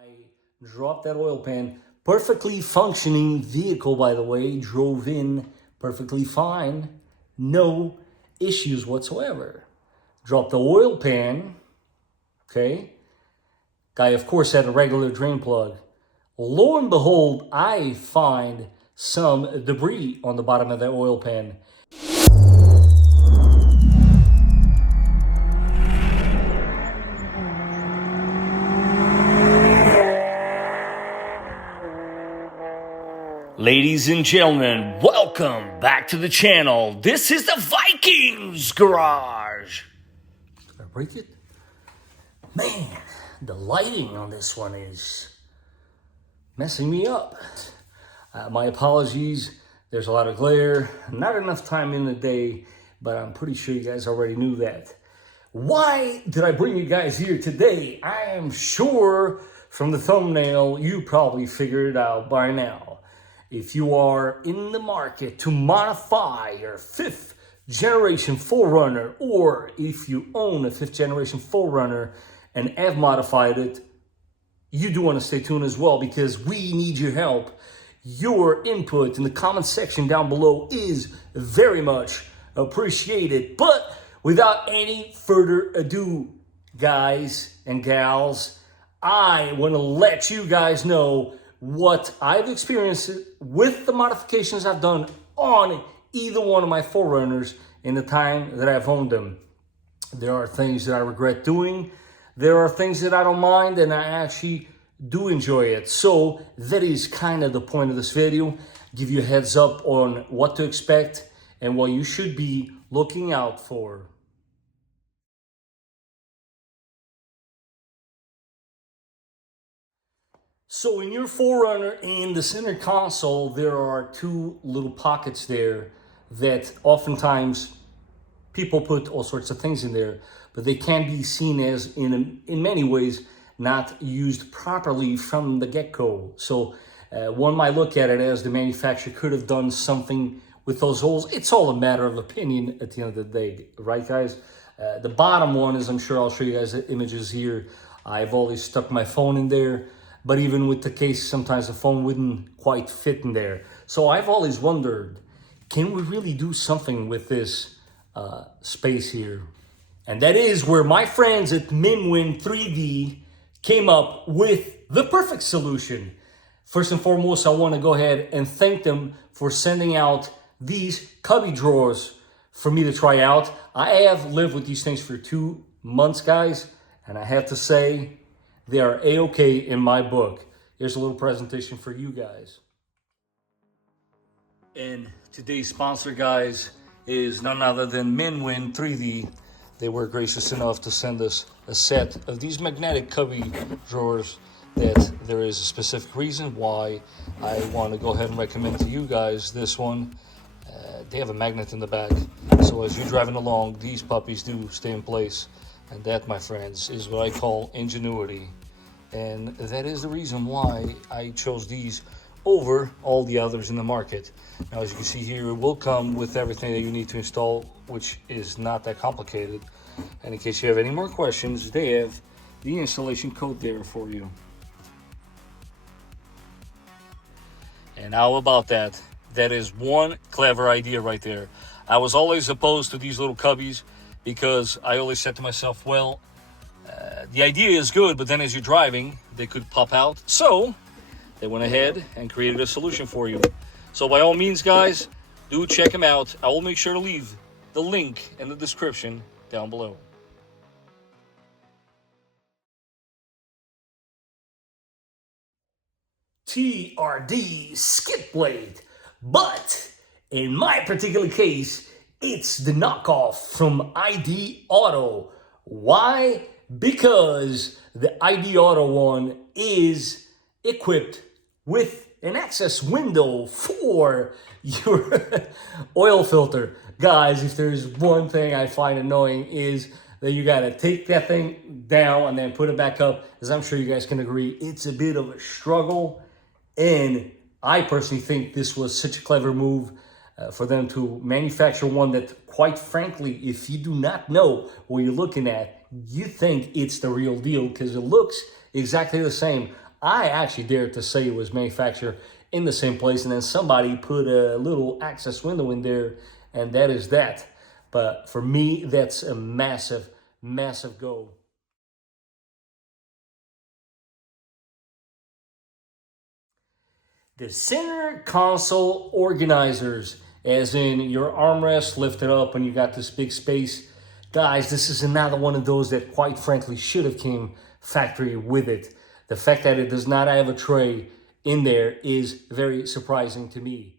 I dropped that oil pan. Perfectly functioning vehicle, by the way. Drove in perfectly fine. No issues whatsoever. Dropped the oil pan. Okay. Guy, of course, had a regular drain plug. Lo and behold, I find some debris on the bottom of that oil pan. Ladies and gentlemen, welcome back to the channel. This is the Vikings garage. Did I break it? Man, the lighting on this one is messing me up. My apologies. There's a lot of glare. Not enough time in the day, but I'm pretty sure you guys already knew that. Why did I bring you guys here today? I am sure from the thumbnail, you probably figured it out by now. If you are in the market to modify your 5th generation 4Runner, or if you own a 5th generation 4Runner and have modified it, you do want to stay tuned as well, because we need your help. Your input in the comment section down below is very much appreciated. But without any further ado, guys and gals, I want to let you guys know what I've experienced with the modifications I've done on either one of my 4Runners in the time that I've owned them. There are things that I regret doing. There are things that I don't mind, and I actually do enjoy it. So that is kind of the point of this video. Give you a heads up on what to expect and what you should be looking out for. So in your 4Runner, in the center console, there are two little pockets there that oftentimes people put all sorts of things in there, but they can be seen as, in many ways, not used properly from the get-go. So one might look at it as the manufacturer could have done something with those holes. It's all a matter of opinion at the end of the day, right, guys? The bottom one is, I'm sure I'll show you guys the images here. I've always stuck my phone in there. But even with the case, sometimes the phone wouldn't quite fit in there. So I've always wondered, can we really do something with this space here? And that is where my friends at Minwin 3D came up with the perfect solution. First and foremost, I want to go ahead and thank them for sending out these cubby drawers for me to try out. I have lived with these things for 2 months, guys, and I have to say, they are A-okay in my book. Here's a little presentation for you guys. And today's sponsor, guys, is none other than Minwin 3D. They were gracious enough to send us a set of these magnetic cubby drawers that there is a specific reason why I want to go ahead and recommend to you guys this one. They have a magnet in the back, so as you're driving along, these puppies do stay in place. And that, my friends, is what I call ingenuity. And that is the reason why I chose these over all the others in the market. Now, as you can see here, it will come with everything that you need to install, which is not that complicated. And in case you have any more questions, they have the installation code there for you. And how about that? That is one clever idea right there. I was always opposed to these little cubbies, because I always said to myself, well, the idea is good, but then as you're driving, they could pop out. So they went ahead and created a solution for you. So by all means, guys, do check them out. I will make sure to leave the link in the description down below. TRD Skid Plate. But in my particular case, it's the knockoff from ID Auto. Why? Because the ID Auto one is equipped with an access window for your oil filter. Guys, if there's one thing I find annoying is that you gotta take that thing down and then put it back up. As I'm sure you guys can agree, it's a bit of a struggle. And I personally think this was such a clever move for them to manufacture one that, quite frankly, if you do not know what you're looking at, you think it's the real deal because it looks exactly the same. I actually dared to say it was manufactured in the same place, and then somebody put a little access window in there, and that is that. But for me, that's a massive, massive go. The center console organizers, as in your armrest lifted up and you got this big space. Guys, this is another one of those that quite frankly should have came factory with it. The fact that it does not have a tray in there is very surprising to me.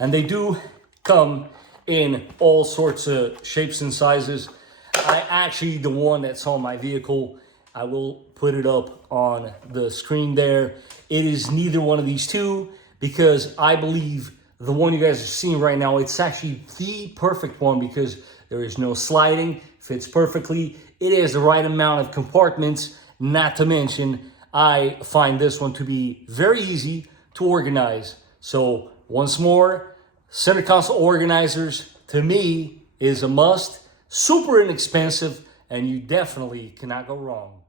And they do come in all sorts of shapes and sizes. The one that's on my vehicle, I will put it up on the screen there. It is neither one of these two, because I believe the one you guys are seeing right now, it's actually the perfect one because there is no sliding, fits perfectly. It has the right amount of compartments, not to mention, I find this one to be very easy to organize. So once more, center console organizers to me is a must, super inexpensive, and you definitely cannot go wrong.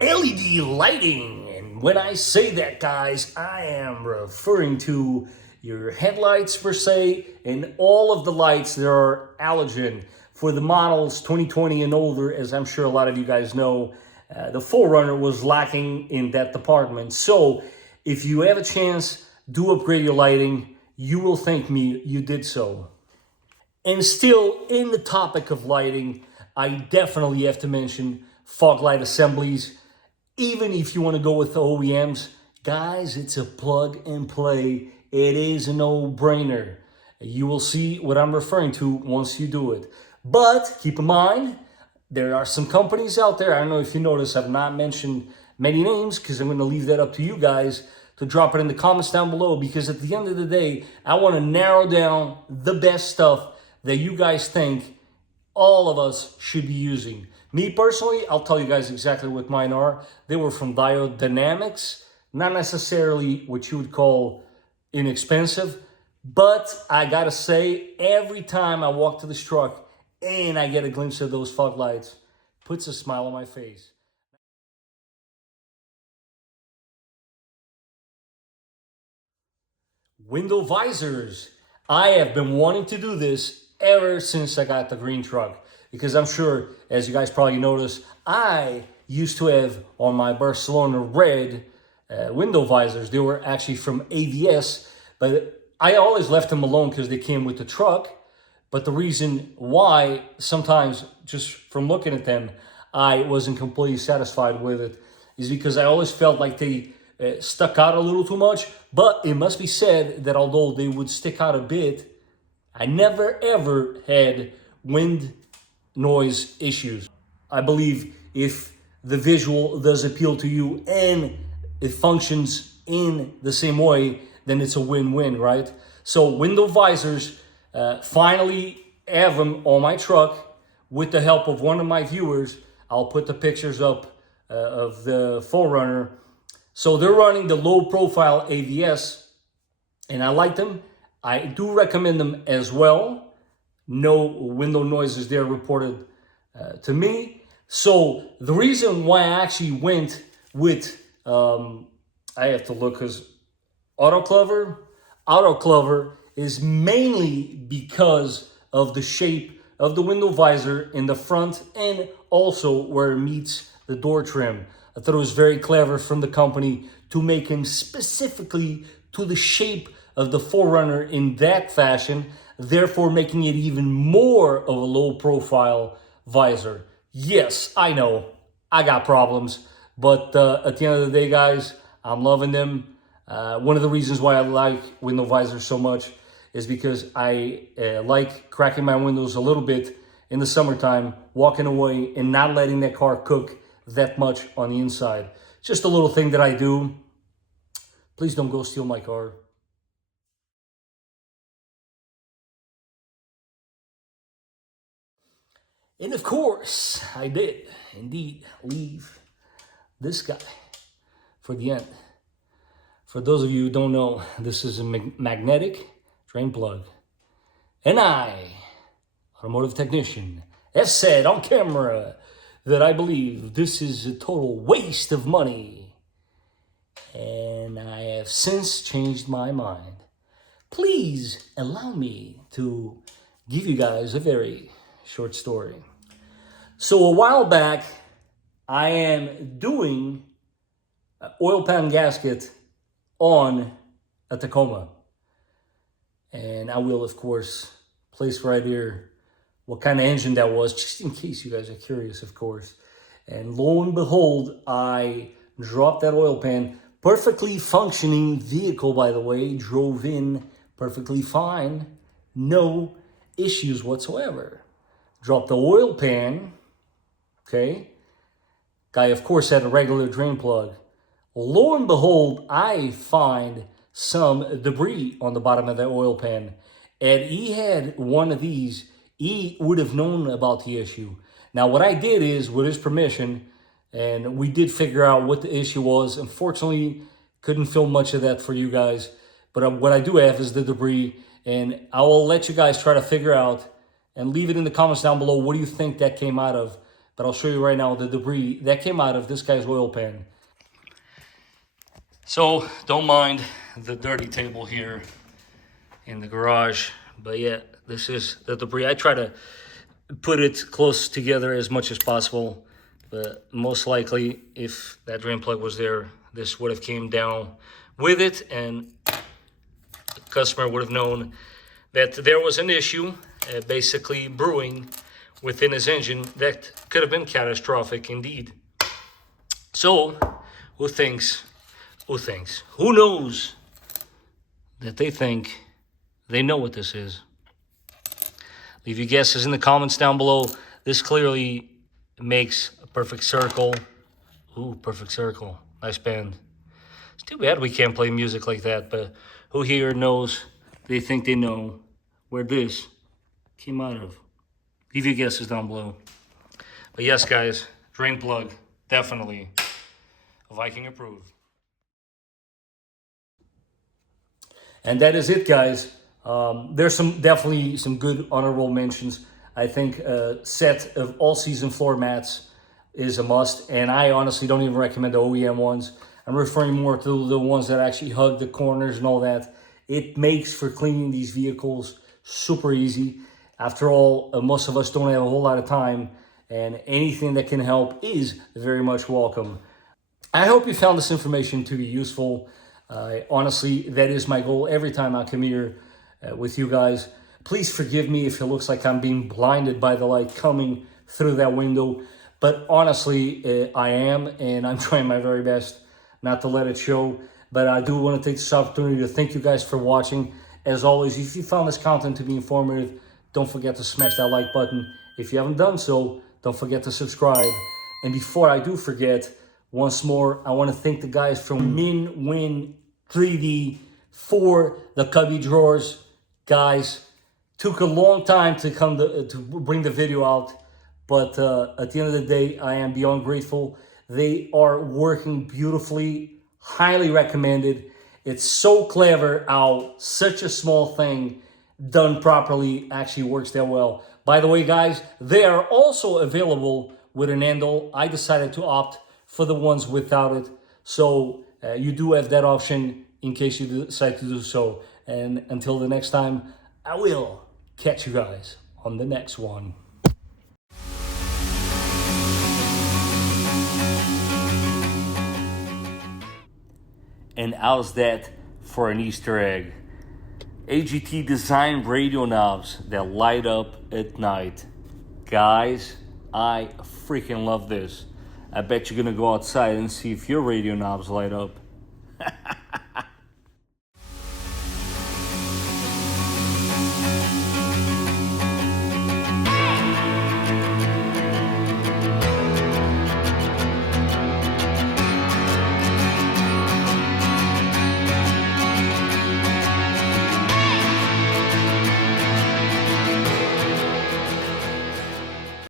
LED lighting, and when I say that, guys, I am referring to your headlights per se, and all of the lights that are halogen. For the models 2020 and older, as I'm sure a lot of you guys know, the 4Runner was lacking in that department. So if you have a chance, do upgrade your lighting. You will thank me you did so. And still in the topic of lighting, I definitely have to mention fog light assemblies. Even if you want to go with the OEMs, guys, it's a plug and play. It is a no-brainer. You will see what I'm referring to once you do it. But keep in mind, there are some companies out there. I don't know if you notice, I've not mentioned many names because I'm going to leave that up to you guys to drop it in the comments down below, because at the end of the day, I want to narrow down the best stuff that you guys think all of us should be using. Me personally, I'll tell you guys exactly what mine are. They were from Diode Dynamics, not necessarily what you would call inexpensive, but I gotta say, every time I walk to this truck and I get a glimpse of those fog lights, puts a smile on my face. Window visors. I have been wanting to do this ever since I got the green truck, because I'm sure, as you guys probably noticed, I used to have on my Barcelona red window visors. They were actually from AVS, but I always left them alone because they came with the truck. But the reason why, sometimes just from looking at them, I wasn't completely satisfied with it, is because I always felt like they stuck out a little too much. But it must be said that although they would stick out a bit, I never ever had wind noise issues. I believe if the visual does appeal to you and it functions in the same way, then it's a win-win, right? So window visors, finally have them on my truck with the help of one of my viewers. I'll put the pictures up of the 4Runner. So they're running the low profile AVS, and I like them. I do recommend them as well. No window noises there reported to me. So the reason why I actually went with, I have to look, because Autoclover is mainly because of the shape of the window visor in the front and also where it meets the door trim. I thought it was very clever from the company to make him specifically to the shape of the 4Runner in that fashion, therefore making it even more of a low profile visor. Yes, I know, I got problems, but at the end of the day, guys, I'm loving them. One of the reasons why I like window visors so much is because I like cracking my windows a little bit in the summertime, walking away and not letting that car cook that much on the inside. Just a little thing that I do. Please don't go steal my car. And of course, I did indeed leave this guy for the end. For those of you who don't know, this is a magnetic drain plug. And I, automotive technician, have said on camera that I believe this is a total waste of money. And I have since changed my mind. Please allow me to give you guys a very short story. So a while back, I am doing an oil pan gasket on a Tacoma. And I will, of course, place right here what kind of engine that was, just in case you guys are curious, of course. And lo and behold, I dropped that oil pan. Perfectly functioning vehicle, by the way, drove in perfectly fine. No issues whatsoever. Dropped the oil pan, okay? Guy, of course, had a regular drain plug. Lo and behold, I find some debris on the bottom of that oil pan. And he had one of these, he would have known about the issue. Now, what I did is, with his permission, and we did figure out what the issue was. Unfortunately, couldn't film much of that for you guys. But what I do have is the debris. And I will let you guys try to figure out and leave it in the comments down below. What do you think that came out of? But I'll show you right now the debris that came out of this guy's oil pan. So, don't mind the dirty table here in the garage. But yeah, this is the debris. I try to put it close together as much as possible. But most likely, if that drain plug was there, this would have came down with it, and the customer would have known that there was an issue, basically brewing within his engine that could have been catastrophic indeed. So, who thinks, who knows that they think they know what this is? Leave your guesses in the comments down below. This clearly makes a perfect circle. Ooh, perfect circle. Nice band. It's too bad we can't play music like that, but who here knows, they think they know where this came out of? Leave your guesses down below. But yes, guys, drain plug, definitely Viking approved. And that is it, guys. There's definitely some good honorable mentions. I think a set of all-season floor mats is a must, and I honestly don't even recommend the OEM ones. I'm referring more to the ones that actually hug the corners and all that. It makes for cleaning these vehicles super easy. After all, most of us don't have a whole lot of time, and anything that can help is very much welcome. I hope you found this information to be useful. Honestly, that is my goal every time I come here with you guys. Please forgive me if it looks like I'm being blinded by the light coming through that window. But honestly, I am, and I'm trying my very best not to let it show. But I do want to take this opportunity to thank you guys for watching. As always, if you found this content to be informative, don't forget to smash that like button. If you haven't done so, don't forget to subscribe. And before I do forget, once more, I want to thank the guys from Win 3D for the Cubby drawers. Guys, took a long time to come to bring the video out, but at the end of the day, I am beyond grateful. They are working beautifully, highly recommended. It's so clever how such a small thing done properly actually works that well. By the way, guys, they are also available with an handle. I decided to opt for the ones without it, so you do have that option in case you decide to do so. And until the next time, I will catch you guys on the next one. And how's that for an Easter egg? AGT designed radio knobs that light up at night. Guys, I freaking love this. I bet you're gonna go outside and see if your radio knobs light up.